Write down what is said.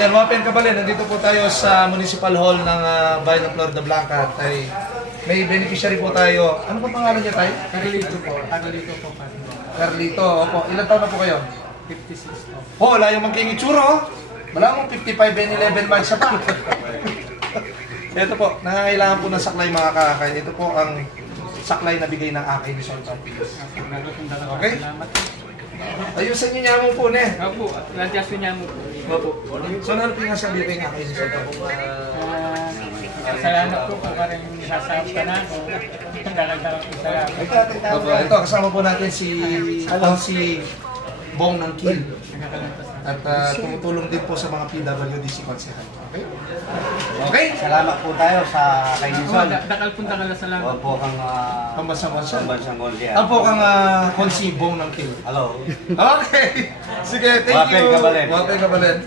Ayan, mga Kabalin, nandito po tayo sa Municipal Hall ng Bayan ng Florida Blanca at may beneficiary po tayo. Ano po pangalan niya tayo? Carlito po. Carlito po. Carlito, opo. Ilan taon na po kayo? 56 po. Oh, wala yung mangking itsura. Wala mong 55 and 11 months pa. Ito po, nangangailangan po ng saklay mga kakay. Ito po ang saklay na bigay ng aking ni Soltan. Okay? Ayusin niyo niya mo po, ne? Opo, adjust niya mo po. Opo. So, ano po yung sabi ko yung aking ni Soltan? Salamat po kung parang nasasahap ka na ako. Talagang salamat. Opo, ito, kasama po natin si Bong ng Kill. At tumutulong din po sa mga PWDC Konsehan. Okay? Okay? Salamat po tayo sa kay Nison. Dakal punta ka na salamat. Huwag po kang Pambansang Konsehan. pambansang konsehan. Ako kang konsi Bong ng Kill. Hello. Okay. Sige, thank you. Wapeng Kabalin. Wapeng Kabalin.